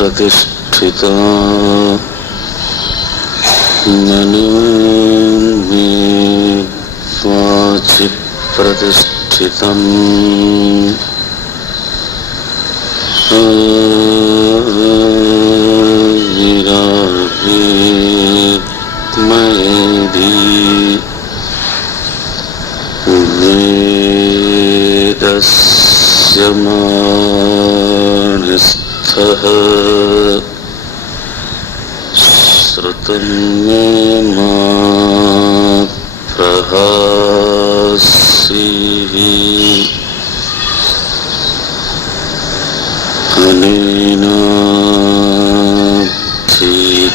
प्रतिष्ठिता मनो मे वाचि प्रतिष्ठितम् मेधि वेदस्य मानस्थः श्रुतं मे मा प्रहासीः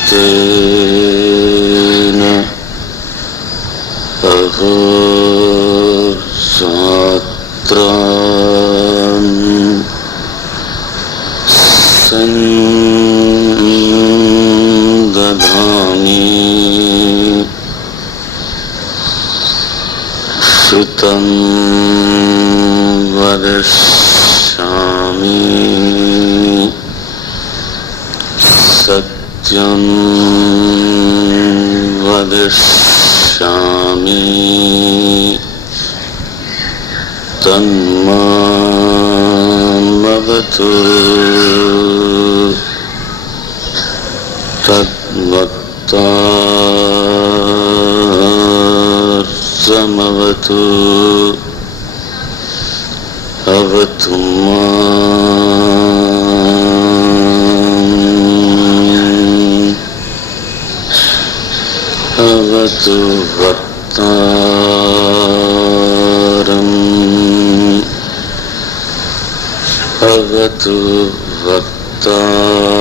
अनेनाधीतेन अहोरात्रान् संदधामि श्रुतं वदिष्यामि सत्यं वदिष्यामि तन्मामवतु तद्भक्तार्थमवतु अवतु माम् अवतु भक्तारम् अवतु भक्तारम्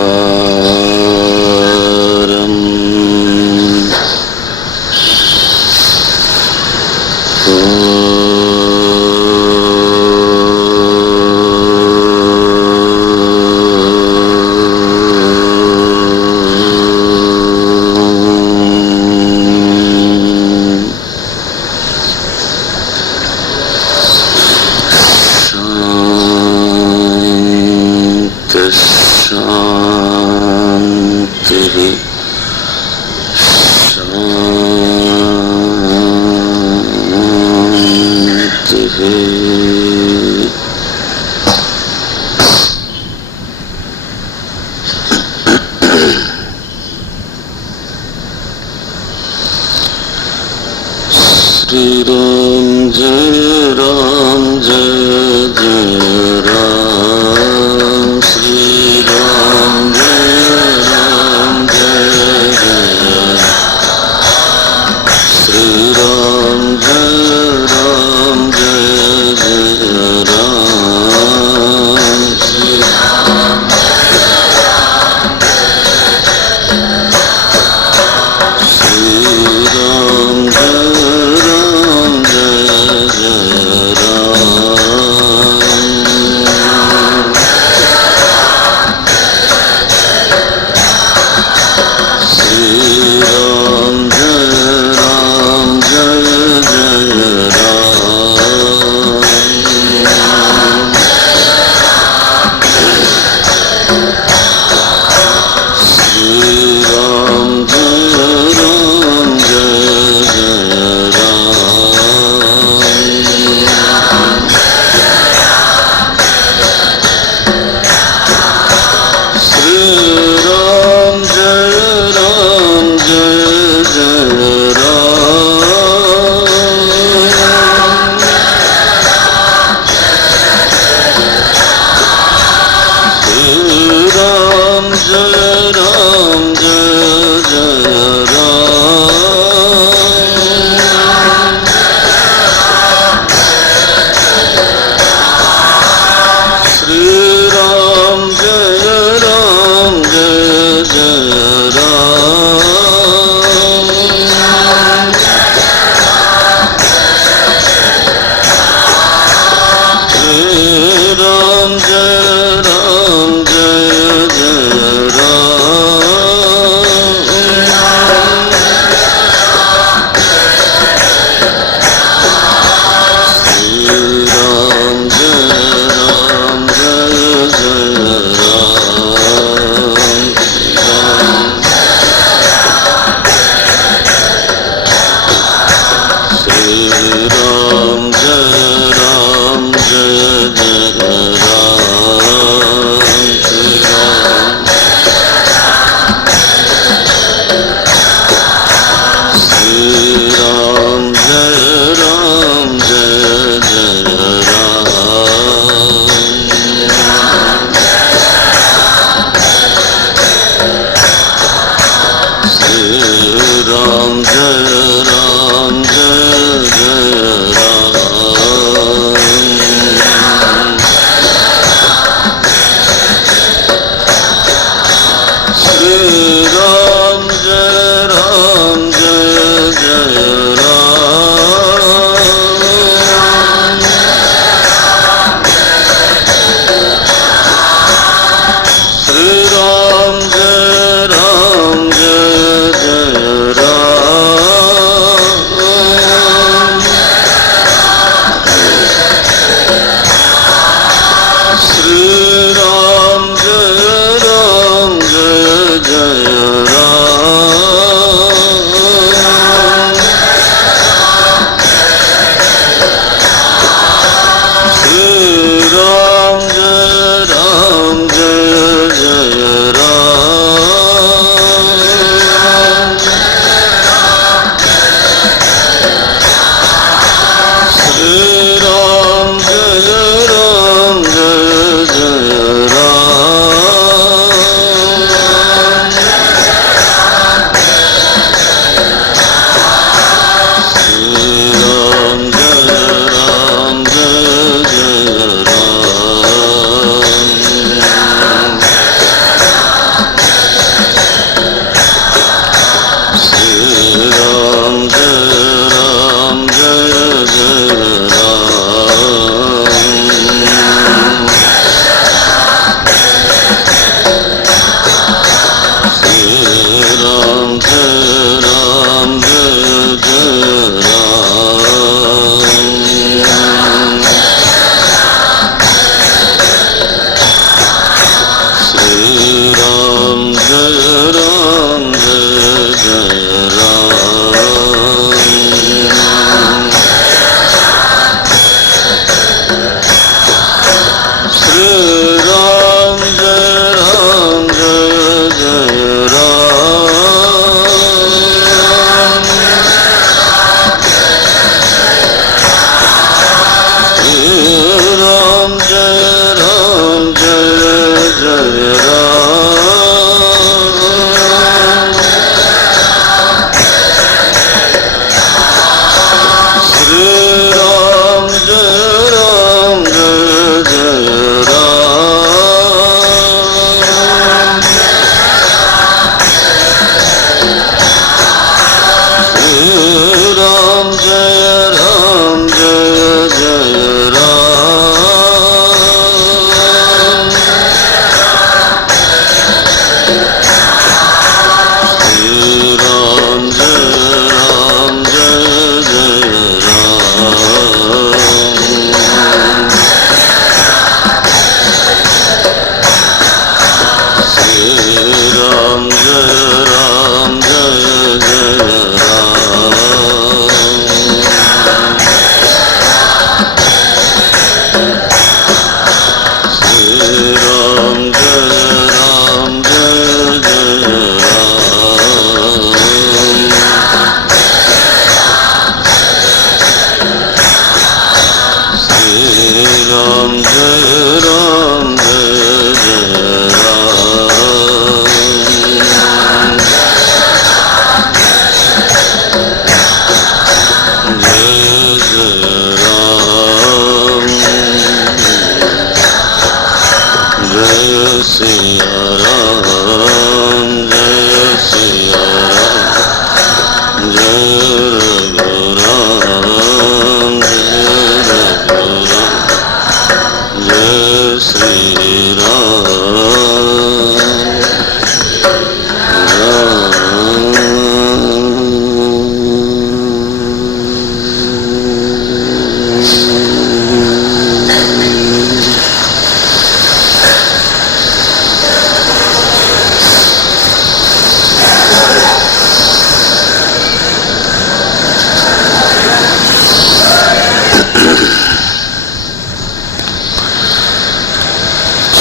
Shri Ram Jai Ram Jai Jai Ram Shri Ram Jai Ram Jai Jai Shri Ram Jai Ram Jai Jai Ram Shri Ram Shri Ram Jai Ram Jai Jai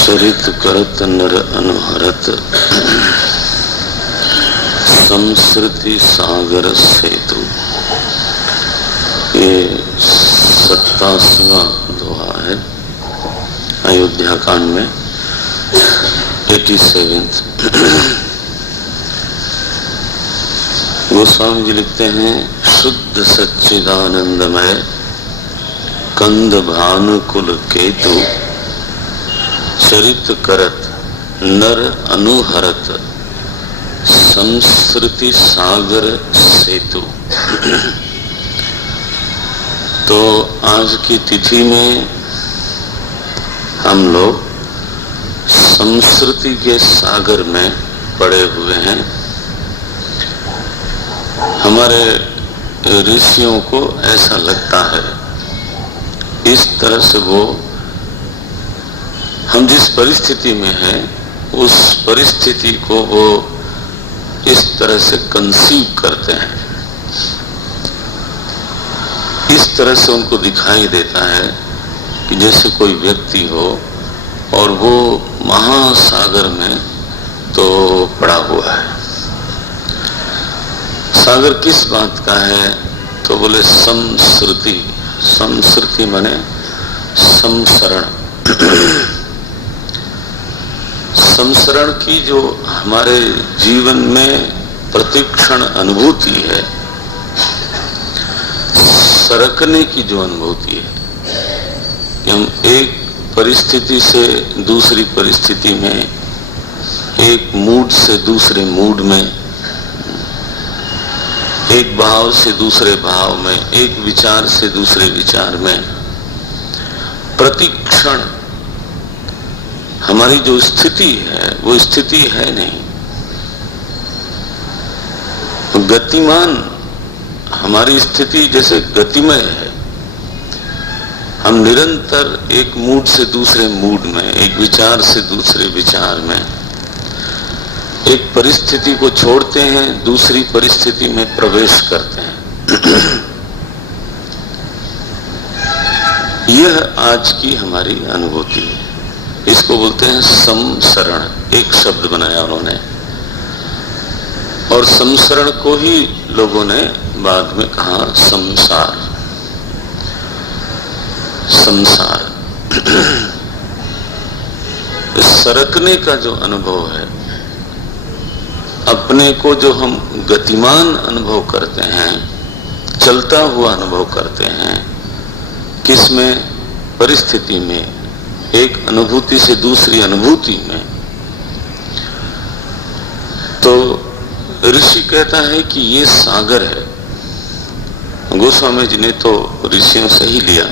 चरित करत नर अनुहरत संस्कृति सागर सेतु। ये 87वां दोहा है अयोध्या कांड में, 87th। गोस्वामी जी लिखते हैं, शुद्ध सच्चिदानंदमय कंद भानुकुल केतु, चरित करत नर अनुहरत संस्कृति सागर सेतु। तो आज की तिथि में हम लोग संस्कृति के सागर में पड़े हुए हैं। हमारे ऋषियों को ऐसा लगता है, इस तरह से वो हम जिस परिस्थिति में हैं उस परिस्थिति को वो इस तरह से कंसीव करते हैं, इस तरह से उनको दिखाई देता है कि जैसे कोई व्यक्ति हो और वो महासागर में तो पड़ा हुआ है। सागर किस बात का है? तो बोले संस्कृति। संस्कृति माने संसरण। संसरण की जो हमारे जीवन में प्रतिक्षण अनुभूति है, सरकने की जो अनुभूति है कि हम एक परिस्थिति से दूसरी परिस्थिति में, एक मूड से दूसरे मूड में, एक भाव से दूसरे भाव में, एक विचार से दूसरे विचार में, प्रतिक्षण हमारी जो स्थिति है वो स्थिति है नहीं। गतिमान हमारी स्थिति जैसे गतिमय है। हम निरंतर एक मूड से दूसरे मूड में, एक विचार से दूसरे विचार में, एक परिस्थिति को छोड़ते हैं, दूसरी परिस्थिति में प्रवेश करते हैं। यह आज की हमारी अनुभूति है। इसको बोलते हैं संसरण। एक शब्द बनाया उन्होंने, और संसरण को ही लोगों ने बाद में कहा संसार। संसार सरकने का जो अनुभव है, अपने को जो हम गतिमान अनुभव करते हैं, चलता हुआ अनुभव करते हैं, किसमें? परिस्थिति में, एक अनुभूति से दूसरी अनुभूति में। तो ऋषि कहता है कि ये सागर है। गोस्वामी जी ने तो ऋषियों से ही लिया।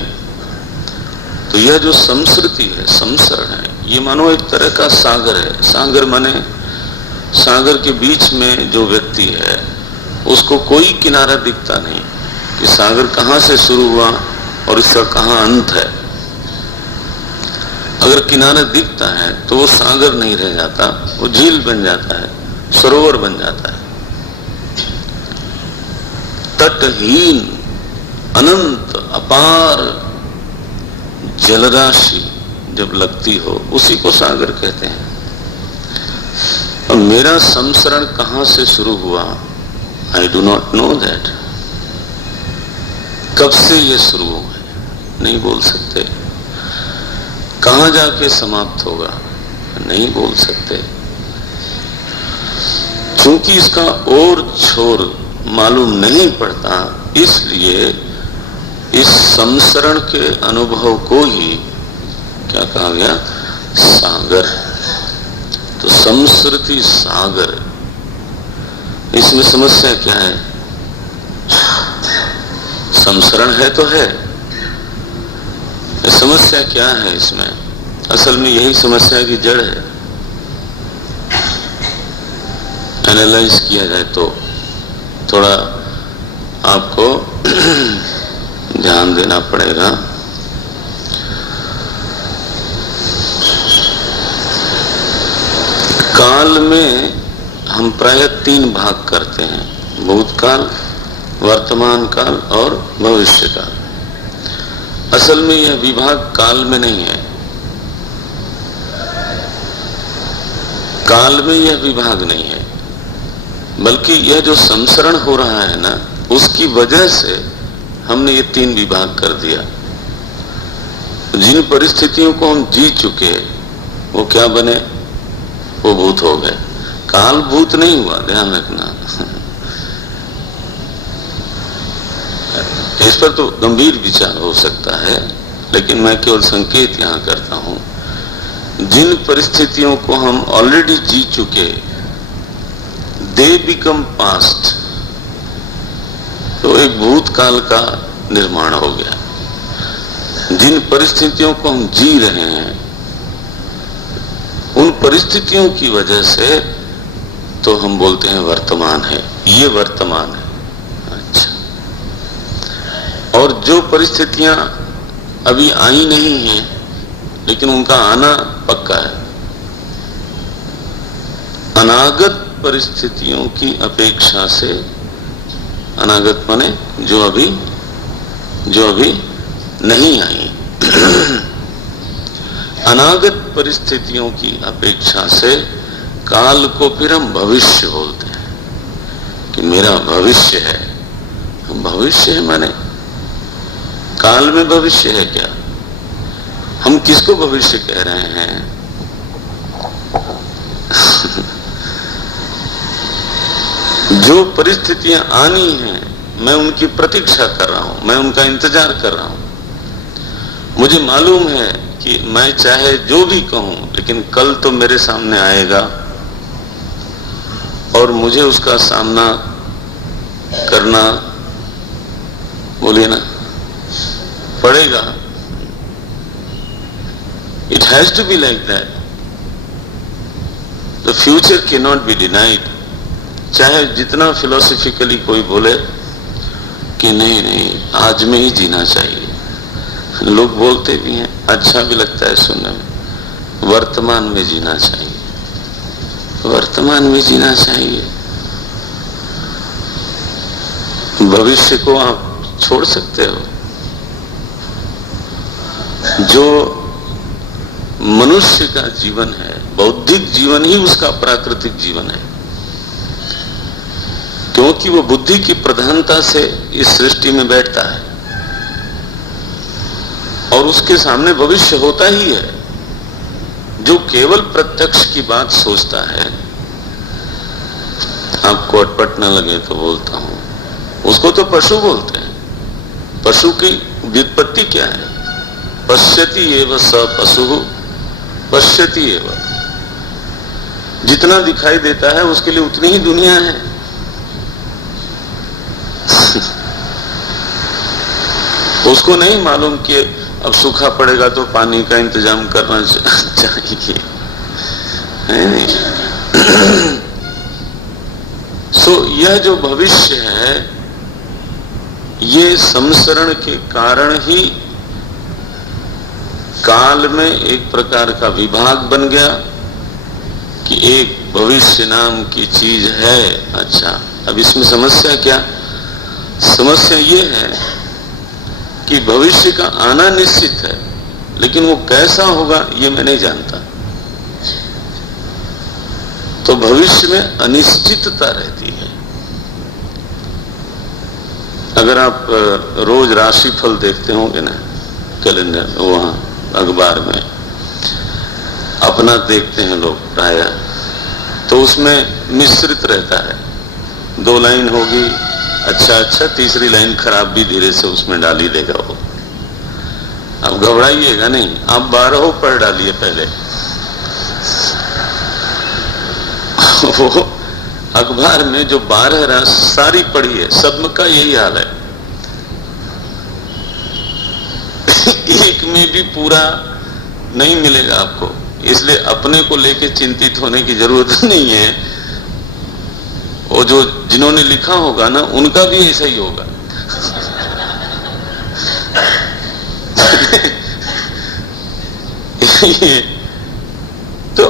तो यह जो संस्कृति है, संसरण है, ये मानो एक तरह का सागर है। सागर माने सागर के बीच में जो व्यक्ति है उसको कोई किनारा दिखता नहीं कि सागर कहां से शुरू हुआ और इसका कहां अंत है। अगर किनारा दिखता है तो वो सागर नहीं रह जाता, वो झील बन जाता है, सरोवर बन जाता है। तटहीन अनंत अपार जलराशि जब लगती हो उसी को सागर कहते हैं। और मेरा संसरण कहां से शुरू हुआ? I do not know that. कब से ये शुरू हुआ नहीं बोल सकते। कहां जाके समाप्त होगा नहीं बोल सकते, क्योंकि इसका और छोर मालूम नहीं पड़ता। इसलिए इस संसरण के अनुभव को ही क्या कहा गया? सागर। तो संस्कृति सागर। इसमें समस्या क्या है? संसरण है तो है, समस्या क्या है इसमें? असल में यही समस्या की जड़ है। एनालाइज किया जाए तो थोड़ा आपको ध्यान देना पड़ेगा। काल में हम प्रायः 3 भाग करते हैं, भूतकाल, वर्तमान काल और भविष्य काल। असल में यह विभाग काल में नहीं है। काल में यह विभाग नहीं है, बल्कि यह जो संसरण हो रहा है ना, उसकी वजह से हमने ये 3 विभाग कर दिया। जिन परिस्थितियों को हम जी चुके वो क्या बने? वो भूत हो गए। काल भूत नहीं हुआ, ध्यान रखना। इस पर तो गंभीर विचार हो सकता है, लेकिन मैं केवल संकेत यहां करता हूं। जिन परिस्थितियों को हम ऑलरेडी जी चुके, दे बिकम पास्ट, तो एक भूतकाल का निर्माण हो गया। जिन परिस्थितियों को हम जी रहे हैं, उन परिस्थितियों की वजह से तो हम बोलते हैं वर्तमान है, ये वर्तमान है। अच्छा, और जो परिस्थितियां अभी आई नहीं हैं लेकिन उनका आना पक्का है, अनागत परिस्थितियों की अपेक्षा से, अनागत माने जो अभी नहीं आई, अनागत परिस्थितियों की अपेक्षा से काल को फिर हम भविष्य बोलते हैं कि मेरा भविष्य है। भविष्य है माने काल में भविष्य है क्या? हम किसको भविष्य कह रहे हैं? जो परिस्थितियां आनी हैं, मैं उनकी प्रतीक्षा कर रहा हूं, मैं उनका इंतजार कर रहा हूं। मुझे मालूम है कि मैं चाहे जो भी कहूं, लेकिन कल तो मेरे सामने आएगा और मुझे उसका सामना करना, बोलिए ना, पड़ेगा। It has to be like that. The future cannot be denied. चाहे जितना फिलोसफिकली कोई बोले कि नहीं नहीं आज में ही जीना चाहिए, लोग बोलते भी हैं, अच्छा भी लगता है सुनने में, वर्तमान में जीना चाहिए, वर्तमान में जीना चाहिए। भविष्य को आप छोड़ सकते हो। जो मनुष्य का जीवन है, बौद्धिक जीवन ही उसका प्राकृतिक जीवन है, क्योंकि वो बुद्धि की प्रधानता से इस सृष्टि में बैठता है और उसके सामने भविष्य होता ही है। जो केवल प्रत्यक्ष की बात सोचता है, आपको अटपट न लगे तो बोलता हूं, उसको तो पशु बोलते हैं। पशु की व्युत्पत्ति क्या है? पश्यति एव स पशु पश्यति एव। जितना दिखाई देता है उसके लिए उतनी ही दुनिया है। उसको नहीं मालूम कि अब सूखा पड़ेगा तो पानी का इंतजाम करना चाहिए, नहीं। यह जो भविष्य है, ये संसरण के कारण ही काल में एक प्रकार का विभाग बन गया कि एक भविष्य नाम की चीज है। अच्छा, अब इसमें समस्या क्या? समस्या ये है कि भविष्य का आना निश्चित है, लेकिन वो कैसा होगा ये मैं नहीं जानता। तो भविष्य में अनिश्चितता रहती है। अगर आप रोज राशिफल देखते होंगे ना, कैलेंडर, वहां अखबार में अपना देखते हैं लोग प्रायः, तो उसमें मिश्रित रहता है। 2 लाइन होगी, अच्छा, तीसरी लाइन खराब भी धीरे से उसमें डाल ही देगा वो। अब घबराइएगा नहीं, आप 12 पढ़ डालिए पहले। वो अखबार में जो 12 राशि सारी पढ़ी है, सब का यही हाल है। एक में भी पूरा नहीं मिलेगा आपको, इसलिए अपने को लेके चिंतित होने की जरूरत नहीं है। वो जो जिन्होंने लिखा होगा ना, उनका भी ऐसा ही होगा। तो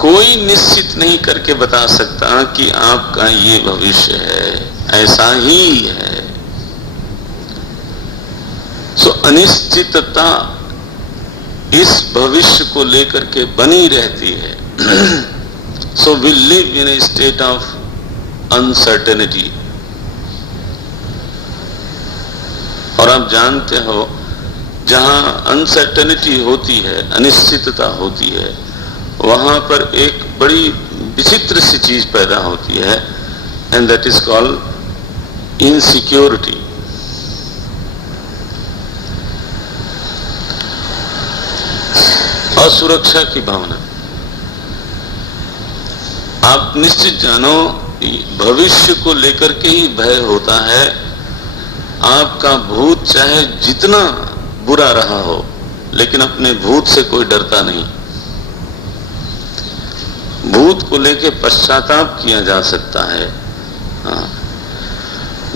कोई निश्चित नहीं करके बता सकता कि आपका ये भविष्य है, ऐसा ही है। अनिश्चितता इस भविष्य को लेकर के बनी रहती है। So we live in a state of uncertainty. और आप जानते हो, जहां अनसर्टेनिटी होती है, अनिश्चितता होती है, वहां पर एक बड़ी विचित्र सी चीज पैदा होती है, and that is called insecurity. असुरक्षा की भावना। आप निश्चित जानो भविष्य को लेकर के ही भय होता है। आपका भूत चाहे जितना बुरा रहा हो, लेकिन अपने भूत से कोई डरता नहीं। भूत को लेकर पश्चाताप किया जा सकता है, हाँ।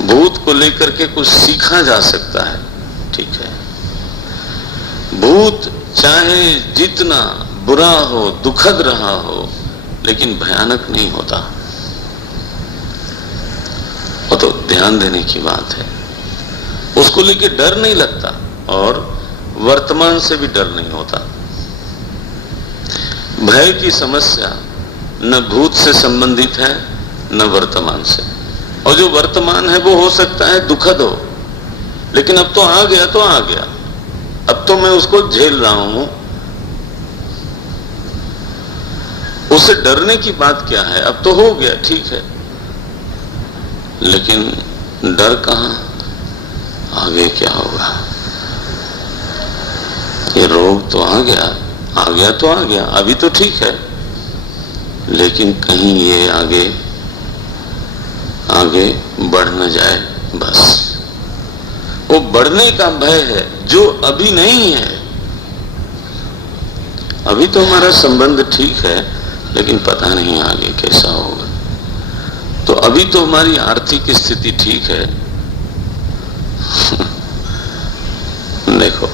भूत को लेकर के कुछ सीखा जा सकता है, ठीक है। भूत चाहे जितना बुरा हो, दुखद रहा हो, लेकिन भयानक नहीं होता। वो तो ध्यान देने की बात है। उसको लेके डर नहीं लगता और वर्तमान से भी डर नहीं होता। भय की समस्या न भूत से संबंधित है न वर्तमान से, और जो वर्तमान है वो हो सकता है दुखद हो, लेकिन अब तो आ गया तो आ गया, अब तो मैं उसको झेल रहा हूं। उससे डरने की बात क्या है, अब तो हो गया, ठीक है, लेकिन डर कहां, आगे क्या होगा। ये रोग तो आ गया तो आ गया, अभी तो ठीक है, लेकिन कहीं ये आगे बढ़ न जाए, बस। वो बढ़ने का भय है जो अभी नहीं है। अभी तो हमारा संबंध ठीक है, लेकिन पता नहीं आगे कैसा होगा। तो अभी तो हमारी आर्थिक स्थिति ठीक है। देखो,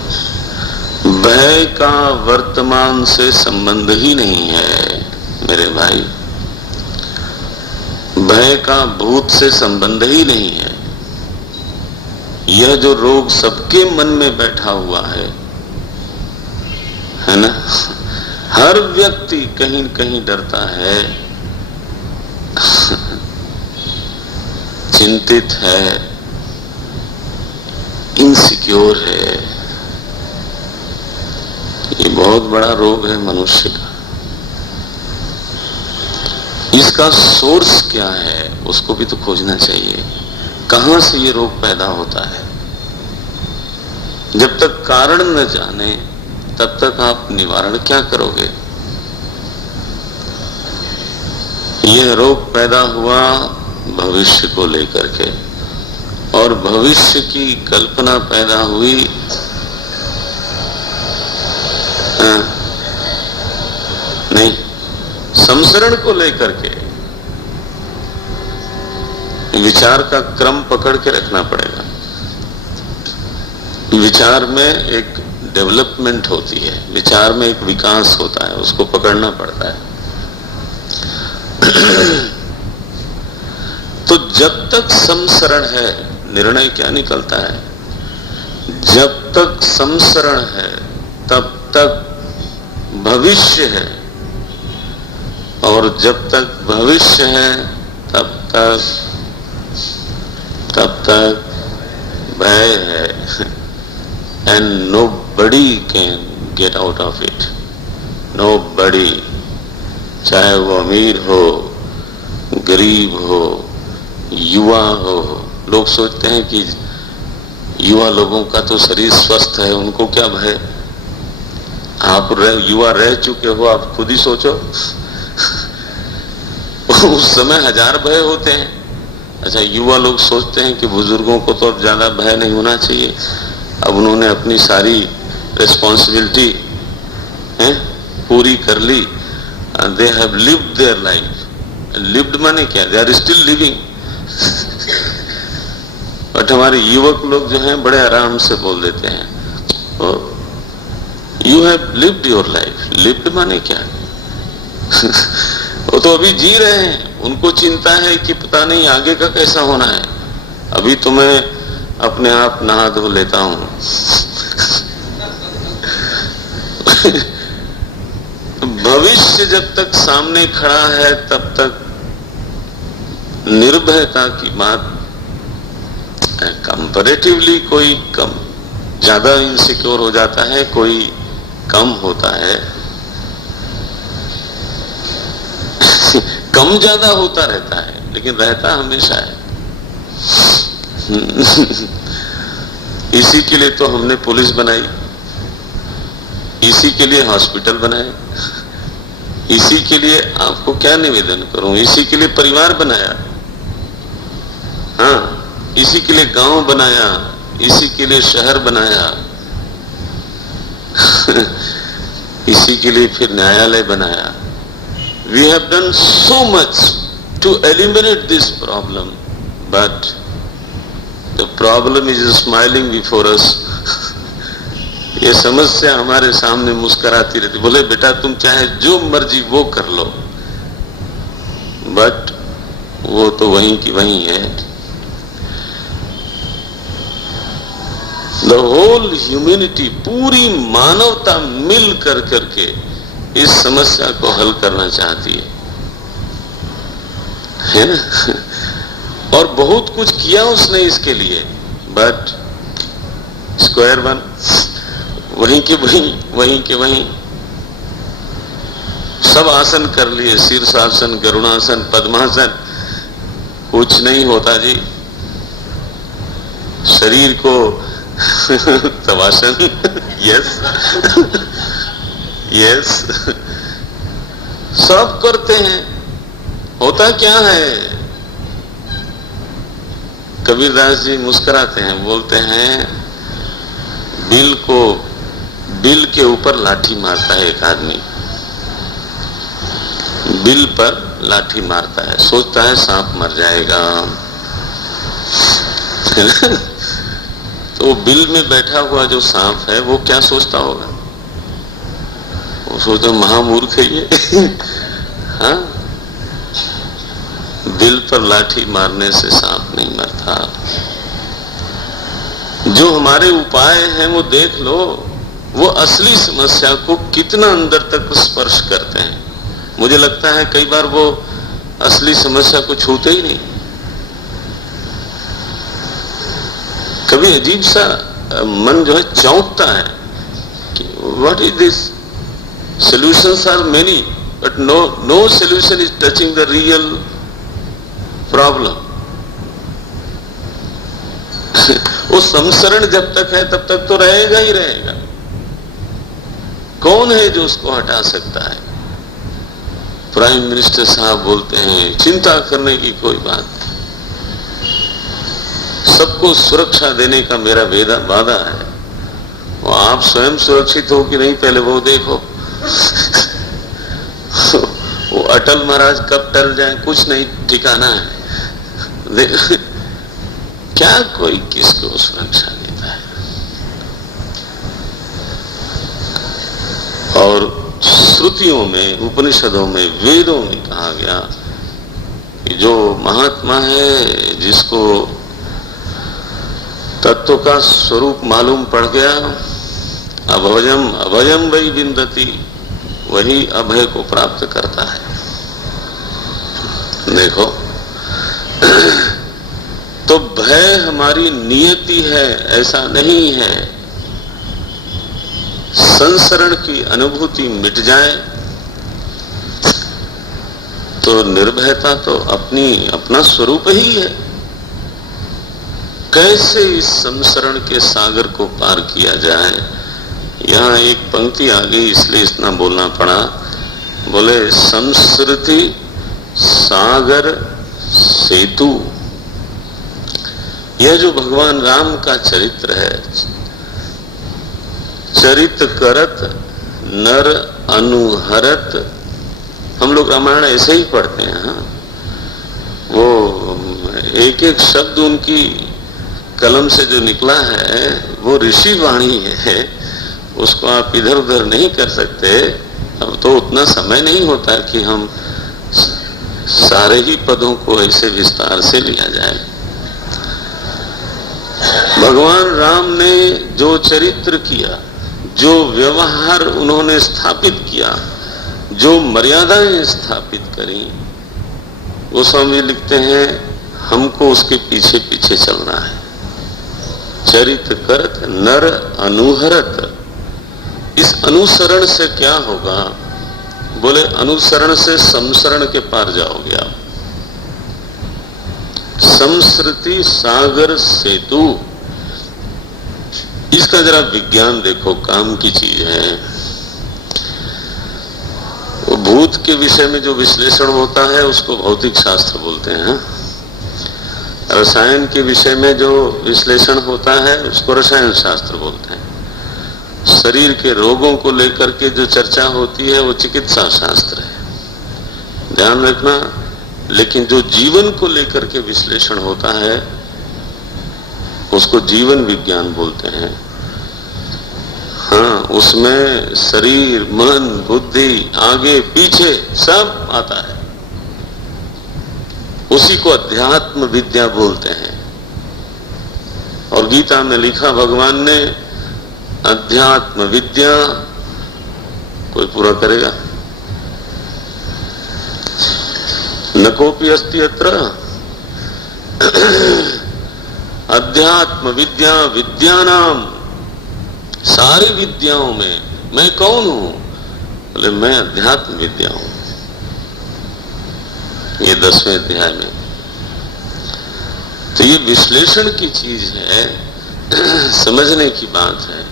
भय का वर्तमान से संबंध ही नहीं है मेरे भाई। भय का भूत से संबंध ही नहीं है। यह जो रोग सबके मन में बैठा हुआ है ना, हर व्यक्ति कहीं न कहीं डरता है, चिंतित है, इनसिक्योर है। ये बहुत बड़ा रोग है मनुष्य का। इसका सोर्स क्या है उसको भी तो खोजना चाहिए। कहां से ये रोग पैदा होता है? जब तक कारण न जाने तब तक आप निवारण क्या करोगे? यह रोग पैदा हुआ भविष्य को लेकर के, और भविष्य की कल्पना पैदा हुई नहीं, संसरण को लेकर के। विचार का क्रम पकड़ के रखना पड़ेगा। विचार में एक डेवलपमेंट होती है, विचार में एक विकास होता है, उसको पकड़ना पड़ता है। तो जब तक संसरण है, निर्णय क्या निकलता है? जब तक संसरण है तब तक भविष्य है, और जब तक भविष्य है तब तक भय है। And nobody can get out of it. Nobody, चाहे वो अमीर हो, गरीब हो, युवा हो। लोग सोचते हैं कि युवा लोगों का तो शरीर स्वस्थ है, उनको क्या भय। आप युवा रह चुके हो, आप खुद ही सोचो। उस समय हजार भय होते हैं। अच्छा, युवा लोग सोचते हैं कि बुजुर्गों को तो अब ज्यादा भय नहीं होना चाहिए, अब उन्होंने अपनी सारी रिस्पॉन्सिबिलिटी पूरी कर ली। They have lived their life. Lived माने क्या? They are still living. But हमारे युवक लोग जो हैं बड़े आराम से बोल देते हैं, you have lived your life. Lived माने क्या? वो तो अभी जी रहे हैं, उनको चिंता है कि पता नहीं आगे का कैसा होना है। अभी तो मैं अपने आप नहा धो लेता हूं। भविष्य जब तक सामने खड़ा है तब तक निर्भयता की बात। कंपैरेटिवली कोई कम ज्यादा इनसिक्योर हो जाता है, कोई कम होता है। कम ज्यादा होता रहता है, लेकिन रहता हमेशा है। इसी के लिए तो हमने पुलिस बनाई, इसी के लिए हॉस्पिटल बनाए, इसी के लिए आपको क्या निवेदन करूं, इसी के लिए परिवार बनाया, हाँ, इसी के लिए गांव बनाया, इसी के लिए शहर बनाया इसी के लिए फिर न्यायालय बनाया। We have done so much to eliminate this problem, but the problem is smiling before us. ये समस्या हमारे सामने मुस्कुराती रहती, बोले बेटा तुम चाहे जो मर्जी वो कर लो, बट वो तो वहीं की वहीं है। द होल ह्यूमैनिटी, पूरी मानवता मिल कर करके इस समस्या को हल करना चाहती है ना। और बहुत कुछ किया उसने इसके लिए, बट स्क्वायर वन वहीं के वहीं सब आसन कर लिए, शीर्षासन, गरुणासन, पद्मासन, कुछ नहीं होता जी। शरीर को तवासन यस यस सब करते हैं, होता क्या है। कबीरदास जी मुस्कुराते हैं, बोलते हैं बिल के ऊपर लाठी मारता है एक आदमी, बिल पर लाठी मारता है, सोचता है सांप मर जाएगा तो बिल में बैठा हुआ जो सांप है वो क्या सोचता होगा, वो सोचता महामूर्ख है ये हाँ, बिल पर लाठी मारने से सांप नहीं मरता। जो हमारे उपाय हैं वो देख लो, वो असली समस्या को कितना अंदर तक स्पर्श करते हैं। मुझे लगता है कई बार वो असली समस्या को छूते ही नहीं। कभी अजीब सा मन जो है चौंकता है कि what is this, solutions are many but no solution is touching the real problem. वो संसरण जब तक है तब तक तो रहेगा ही रहेगा। कौन है जो उसको हटा सकता है। प्राइम मिनिस्टर साहब बोलते हैं चिंता करने की कोई बात नहीं, सबको सुरक्षा देने का मेरा वादा है। वो आप स्वयं सुरक्षित हो कि नहीं पहले वो देखो वो अटल महाराज कब टल जाए कुछ नहीं ठिकाना है क्या कोई किसको सुरक्षा देता है। और श्रुतियों में, उपनिषदों में, वेदों में कहा गया कि जो महात्मा है, जिसको तत्व का स्वरूप मालूम पड़ गया, अभयम वही विंदती, वही अभय को प्राप्त करता है। देखो तो भय हमारी नियति है ऐसा नहीं है। संसरण की अनुभूति मिट जाए तो निर्भयता तो अपना स्वरूप ही है। कैसे इस संसरण के सागर को पार किया जाए। यहां एक पंक्ति आ गई इसलिए इतना बोलना पड़ा। बोले संस्कृति सागर सेतु। यह जो भगवान राम का चरित्र है, चरित करत नर अनुहरत, हम लोग रामायण ऐसे ही पढ़ते हैं। हाँ? वो एक एक शब्द उनकी कलम से जो निकला है वो ऋषि वाणी है, उसको आप इधर उधर नहीं कर सकते। अब तो उतना समय नहीं होता कि हम सारे ही पदों को ऐसे विस्तार से लिया जाए। भगवान राम ने जो चरित्र किया, जो व्यवहार उन्होंने स्थापित किया, जो मर्यादाएं स्थापित करी, वो स्वामी लिखते हैं हमको उसके पीछे पीछे चलना है। चरित करत नर अनुहरत। इस अनुसरण से क्या होगा? बोले अनुसरण से संसरण के पार जाओगे आप। संस्कृति सागर सेतु, इसका जरा विज्ञान देखो, काम की चीज है। वो भूत के विषय में जो विश्लेषण होता है उसको भौतिक शास्त्र बोलते हैं। रसायन के विषय में जो विश्लेषण होता है उसको रसायन शास्त्र बोलते हैं। शरीर के रोगों को लेकर के जो चर्चा होती है वो चिकित्सा शास्त्र है, ध्यान रखना। लेकिन जो जीवन को लेकर के विश्लेषण होता है उसको जीवन विज्ञान बोलते हैं। हाँ, उसमें शरीर, मन, बुद्धि, आगे पीछे सब आता है, उसी को अध्यात्म विद्या बोलते हैं। और गीता में लिखा भगवान ने, अध्यात्म विद्या कोई पूरा करेगा? न कोपि अस्ति अत्र अध्यात्म विद्या विद्यानाम। सारी विद्याओं में मैं कौन हूं? बोले मैं अध्यात्म विद्या हूं। ये 10वें अध्याय में। तो ये विश्लेषण की चीज है, समझने की बात है।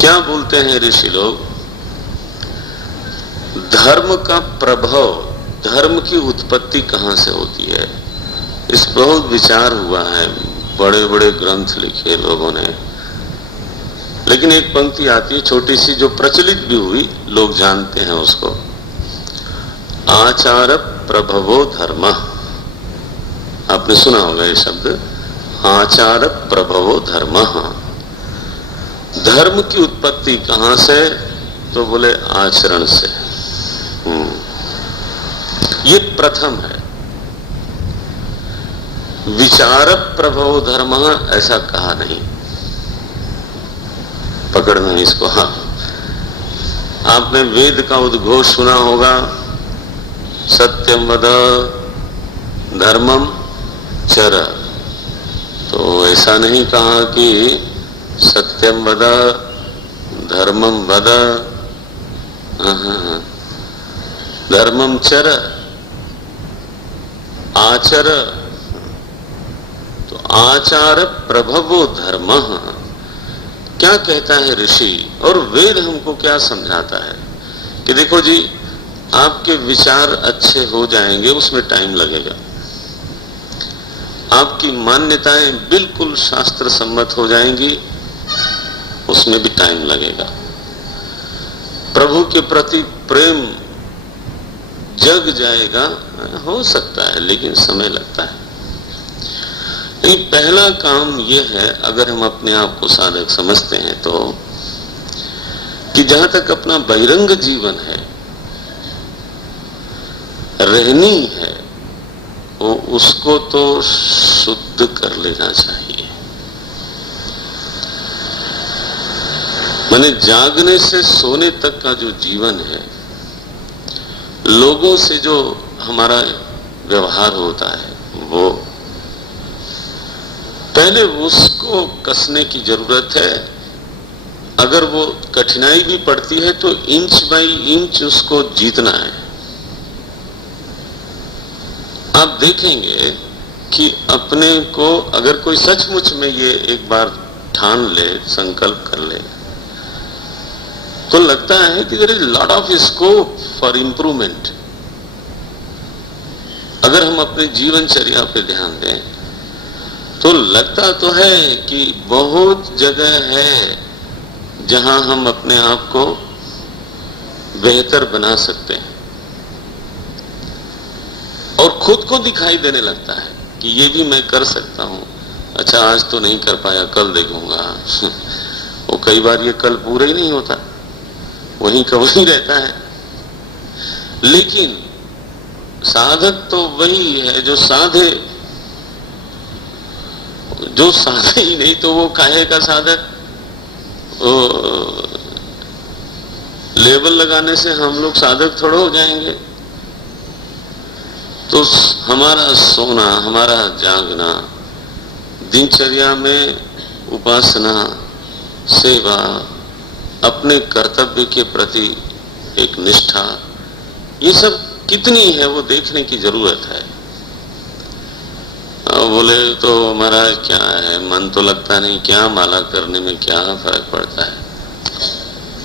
क्या बोलते हैं ऋषि लोग? धर्म का प्रभाव, धर्म की उत्पत्ति कहां से होती है, इस बहुत विचार हुआ है, बड़े बड़े ग्रंथ लिखे लोगों ने। लेकिन एक पंक्ति आती है छोटी सी जो प्रचलित भी हुई, लोग जानते हैं उसको। आचार प्रभवो धर्म। आपने सुना होगा ये शब्द, आचार प्रभवो धर्म। धर्म की उत्पत्ति कहां से? तो बोले आचरण से। ये प्रथम है। विचार प्रभवो धर्म ऐसा कहा नहीं, पकड़ना इसको। हाँ, आपने वेद का उद्घोष सुना होगा, सत्यम वद धर्मम चर। तो ऐसा नहीं कहा कि सत्यम वद धर्मम वद, धर्मम चर, आचर। तो आचार प्रभवो धर्म क्या कहता है ऋषि, और वेद हमको क्या समझाता है कि देखो जी, आपके विचार अच्छे हो जाएंगे, उसमें टाइम लगेगा। आपकी मान्यताएं बिल्कुल शास्त्र सम्मत हो जाएंगी, उसमें भी टाइम लगेगा। प्रभु के प्रति प्रेम जग जाएगा, हो सकता है, लेकिन समय लगता है। नहीं, पहला काम यह है, अगर हम अपने आप को साधक समझते हैं तो, कि जहां तक अपना बहिरंग जीवन है, रहनी है, वो उसको तो शुद्ध कर लेना चाहिए। माने जागने से सोने तक का जो जीवन है, लोगों से जो हमारा व्यवहार होता है, वो पहले उसको कसने की जरूरत है। अगर वो कठिनाई भी पड़ती है तो इंच बाय इंच उसको जीतना है। आप देखेंगे कि अपने को अगर कोई सचमुच में ये एक बार ठान ले, संकल्प कर ले, तो लगता है कि there is lot of scope for improvement. अगर हम अपने जीवनचर्या पे ध्यान दें तो लगता तो है कि बहुत जगह है जहां हम अपने आप को बेहतर बना सकते हैं, और खुद को दिखाई देने लगता है कि ये भी मैं कर सकता हूं। अच्छा, आज तो नहीं कर पाया, कल देखूंगा। वो कई बार ये कल पूरा ही नहीं होता, वहीं का वहीं रहता है। लेकिन साधक तो वही है जो साधे, जो साधे ही नहीं तो वो काहे का साधक। लेबल लगाने से हम लोग साधक थोड़ा हो जाएंगे। तो हमारा सोना, हमारा जागना, दिनचर्या में उपासना, सेवा, अपने कर्तव्य के प्रति एक निष्ठा, ये सब कितनी है वो देखने की जरूरत है। बोले तो महाराज क्या है, मन तो लगता नहीं, क्या माला करने में क्या फर्क पड़ता है।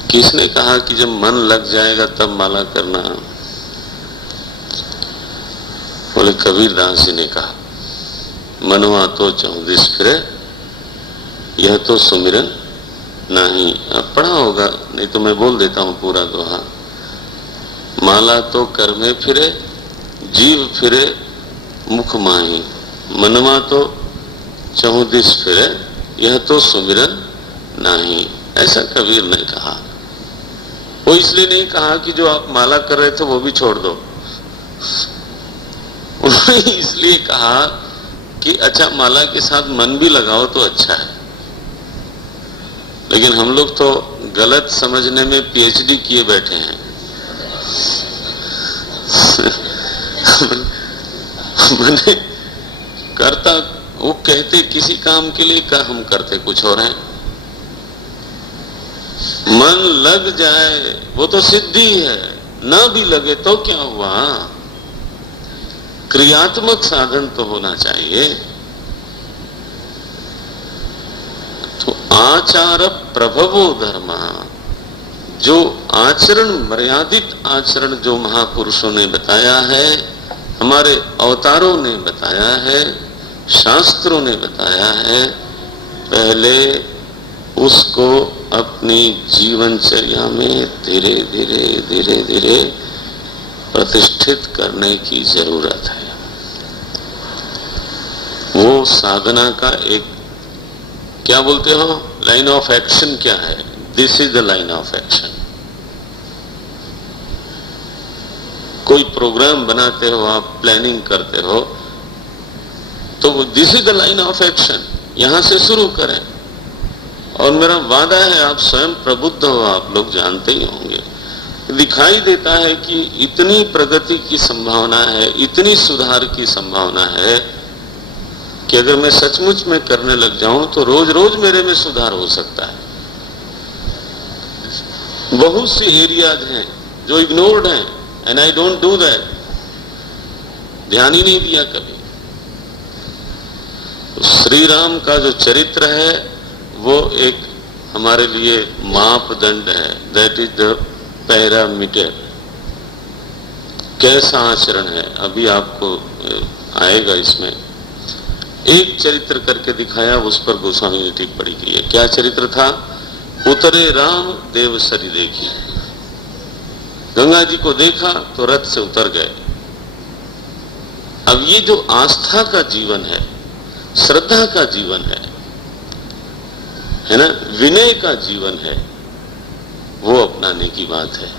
किसने कहा कि जब मन लग जाएगा तब माला करना? बोले कबीरदास जी ने कहा, मनवा तो 34 फिरे, यह तो सुमिरन नहीं। अब पढ़ा होगा, नहीं तो मैं बोल देता हूं पूरा दोहा। माला तो कर में फिरे, जीव फिरे मुख माही, मनवा तो 34 फिरे, यह तो सुमिरन नहीं। ऐसा कबीर ने कहा। वो इसलिए नहीं कहा कि जो आप माला कर रहे थे वो भी छोड़ दो। उन्होंने इसलिए कहा कि अच्छा माला के साथ मन भी लगाओ तो अच्छा है। लेकिन हम लोग तो गलत समझने में पीएचडी किए बैठे हैं। मैंने करता, वो कहते किसी काम के लिए का, हम करते कुछ और हैं। मन लग जाए वो तो सिद्धि है, ना भी लगे तो क्या हुआ? क्रियात्मक साधन तो होना चाहिए। तो आचार प्रभवो धर्म, जो आचरण, मर्यादित आचरण जो महापुरुषों ने बताया है, हमारे अवतारों ने बताया है, शास्त्रों ने बताया है, पहले उसको अपनी जीवनचर्या में धीरे धीरे धीरे धीरे प्रतिष्ठित करने की जरूरत है। वो साधना का एक, क्या बोलते हो, लाइन ऑफ एक्शन क्या है? This is the line of action. कोई प्रोग्राम बनाते हो आप, प्लानिंग करते हो, तो this is the line of action, यहां से शुरू करें। और मेरा वादा है, आप स्वयं प्रबुद्ध हो, आप लोग जानते ही होंगे, दिखाई देता है कि इतनी प्रगति की संभावना है, इतनी सुधार की संभावना है कि अगर मैं सचमुच में करने लग जाऊं तो रोज रोज मेरे में सुधार हो सकता है। बहुत सी एरियाज हैं जो इग्नोर्ड हैं, and I don't do that, ध्यान ही नहीं दिया कभी। तो श्री राम का जो चरित्र है वो एक हमारे लिए मापदंड है, दैट इज द पैरामीटर। कैसा आचरण है, अभी आपको आएगा इसमें। एक चरित्र करके दिखाया, उस पर गोस्वामी ने टिप्पणी की है। क्या चरित्र था? उतरे राम देवसरी देखी, गंगा जी को देखा तो रथ से उतर गए। अब ये जो आस्था का जीवन है, श्रद्धा का जीवन है ना, विनय का जीवन है, वो अपनाने की बात है।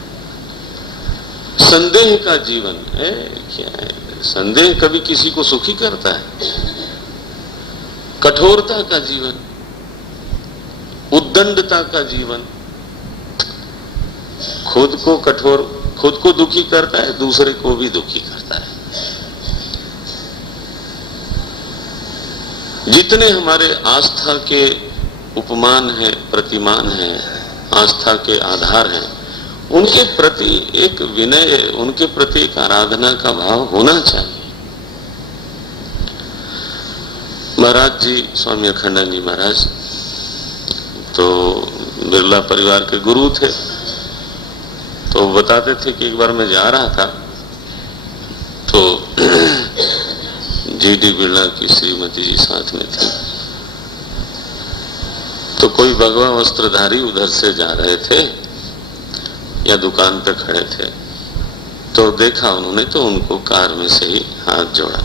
संदेह का जीवन है, क्या है? संदेह कभी किसी को सुखी करता है? कठोरता का जीवन, उद्दंडता का जीवन, खुद को कठोर, खुद को दुखी करता है, दूसरे को भी दुखी करता है। जितने हमारे आस्था के उपमान हैं, प्रतिमान हैं, आस्था के आधार हैं, उनके प्रति एक विनय, उनके प्रति एक आराधना का भाव होना चाहिए। महाराज जी, स्वामी अखंडानंद जी महाराज तो बिरला परिवार के गुरु थे। तो बताते थे कि एक बार मैं जा रहा था तो जीडी बिरला की श्रीमती जी साथ में थी। तो कोई भगवा वस्त्रधारी उधर से जा रहे थे या दुकान पे खड़े थे, तो देखा उन्होंने, तो उनको कार में से ही हाथ जोड़ा।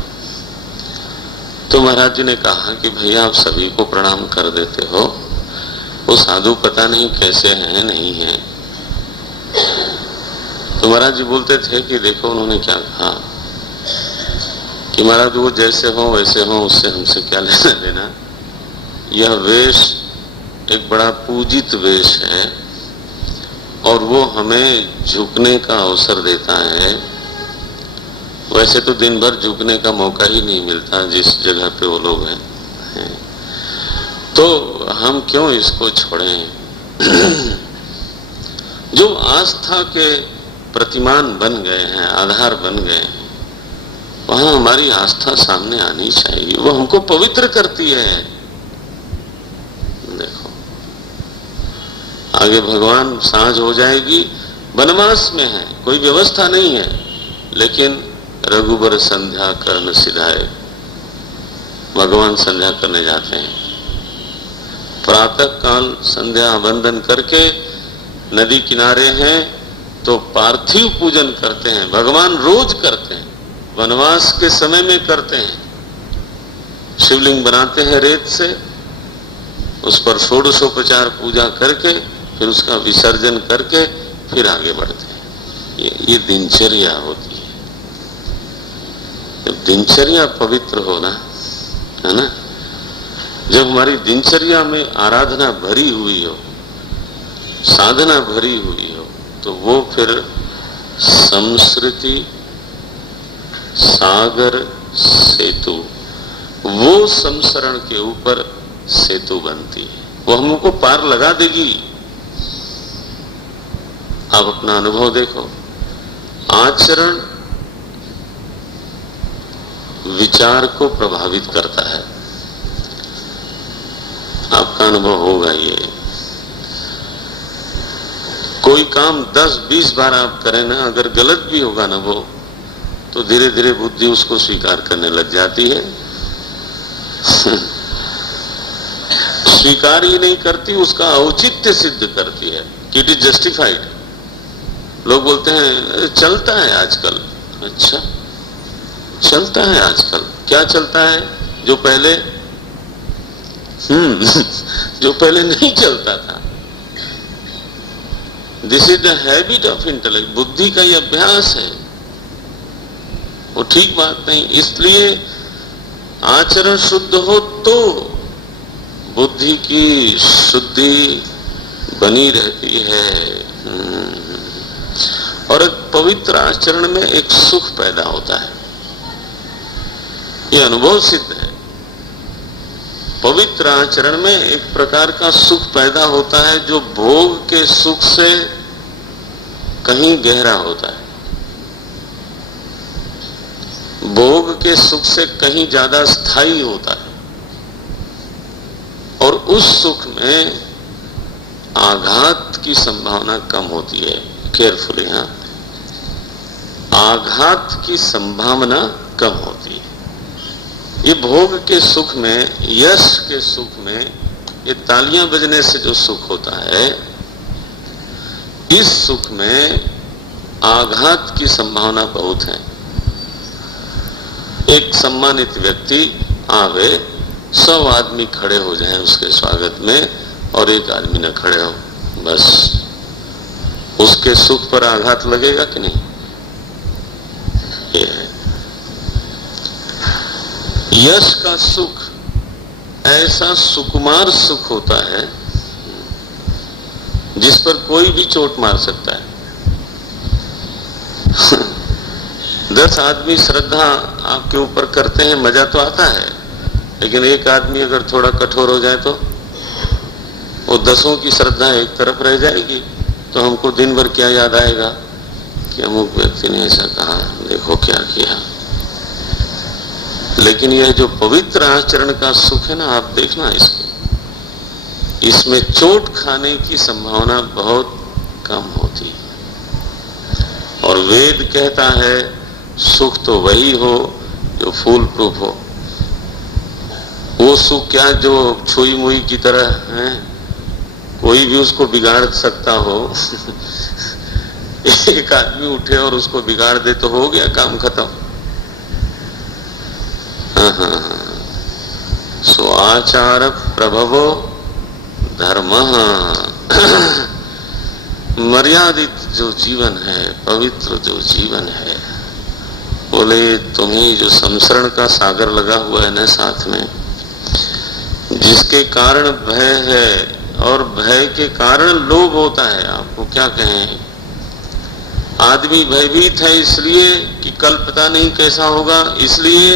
तो महाराज जी ने कहा कि भैया आप सभी को प्रणाम कर देते हो, वो साधु पता नहीं कैसे हैं, नहीं हैं। तो महाराज जी बोलते थे कि देखो उन्होंने क्या कहा कि महाराज वो जैसे हो वैसे हो, उससे हमसे क्या लेना देना। यह वेश एक बड़ा पूजित वेश है और वो हमें झुकने का अवसर देता है। वैसे तो दिन भर झुकने का मौका ही नहीं मिलता जिस जगह पे वो लोग हैं, तो हम क्यों इसको छोड़ें। जो आस्था के प्रतिमान बन गए हैं, आधार बन गए हैं, वहां हमारी आस्था सामने आनी चाहिए। वो हमको पवित्र करती है। देखो आगे भगवान सांझ हो जाएगी, वनवास में है, कोई व्यवस्था नहीं है, लेकिन रघुबर संध्या कर्ण सिधाए, भगवान संध्या करने जाते हैं। प्रातः काल संध्या वंदन करके नदी किनारे हैं तो पार्थिव पूजन करते हैं, भगवान रोज करते हैं, वनवास के समय में करते हैं। शिवलिंग बनाते हैं रेत से, उस पर षोडशोपचार पूजा करके फिर उसका विसर्जन करके फिर आगे बढ़ते हैं। ये दिनचर्या होती है। जब दिनचर्या पवित्र हो ना, है ना, जब हमारी दिनचर्या में आराधना भरी हुई हो, साधना भरी हुई हो, तो वो फिर संस्कृति सागर सेतु, वो संसरण के ऊपर सेतु बनती है, वो हमको पार लगा देगी। आप अपना अनुभव देखो, आचरण विचार को प्रभावित करता है। आपका अनुभव होगा ये, कोई काम 10-20 बार आप करें ना, अगर गलत भी होगा ना वो, तो धीरे धीरे बुद्धि उसको स्वीकार करने लग जाती है। स्वीकार ही नहीं करती, उसका औचित्य सिद्ध करती है कि इट इज जस्टिफाइड। लोग बोलते हैं चलता है आजकल। अच्छा, चलता है आजकल, क्या चलता है? जो पहले जो पहले नहीं चलता था। This is the habit of intellect, बुद्धि का यह अभ्यास है, वो ठीक बात नहीं। इसलिए आचरण शुद्ध हो तो बुद्धि की शुद्धि बनी रहती है। और एक पवित्र आचरण में एक सुख पैदा होता है, यह अनुभव सिद्ध है। पवित्र आचरण में एक प्रकार का सुख पैदा होता है जो भोग के सुख से कहीं गहरा होता है, भोग के सुख से कहीं ज्यादा स्थायी होता है। और उस सुख में आघात की संभावना कम होती है। केयरफुली, हाँ, आघात की संभावना कम होती है। ये भोग के सुख में, यश के सुख में, ये तालियां बजने से जो सुख होता है, इस सुख में आघात की संभावना बहुत है। एक सम्मानित व्यक्ति आवे, 100 आदमी खड़े हो जाएं उसके स्वागत में, और एक आदमी न खड़े हो, बस उसके सुख पर आघात लगेगा कि नहीं? ये है यश का सुख। ऐसा सुकुमार सुख होता है जिस पर कोई भी चोट मार सकता है। 10 आदमी श्रद्धा आपके ऊपर करते हैं, मजा तो आता है, लेकिन एक आदमी अगर थोड़ा कठोर हो जाए तो वो 10 की श्रद्धा एक तरफ रह जाएगी। तो हमको दिन भर क्या याद आएगा कि अमुक व्यक्ति ने ऐसा कहा, देखो क्या किया। लेकिन यह जो पवित्र आचरण का सुख है ना, आप देखना इसको, इसमें चोट खाने की संभावना बहुत कम होती है। और वेद कहता है सुख तो वही हो जो फूल प्रूफ हो। वो सुख क्या जो छुई मुई की तरह है, कोई भी उसको बिगाड़ सकता हो। एक आदमी उठे और उसको बिगाड़ दे तो हो गया काम खत्म। सो आचार प्रभवो धर्म। मर्यादित जो जीवन है, पवित्र जो जीवन है, बोले तुम्हें जो संसरण का सागर लगा हुआ है ना साथ में, जिसके कारण भय है और भय के कारण लोभ होता है। आपको क्या कहें, आदमी भयभीत है इसलिए कि कल पता नहीं कैसा होगा, इसलिए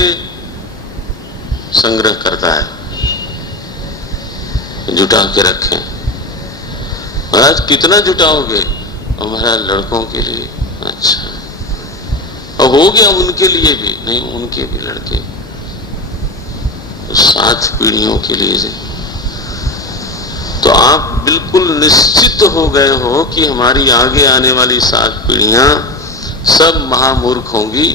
संग्रह करता है, जुटा के रखें। महाराज कितना जुटाओगे? और महाराज लड़कों के लिए। अच्छा, और हो गया उनके लिए भी? नहीं, उनके भी लड़के, 7 पीढ़ियों के लिए। तो आप बिल्कुल निश्चित हो गए हो कि हमारी आगे आने वाली 7 पीढ़ियां सब महामूर्ख होंगी,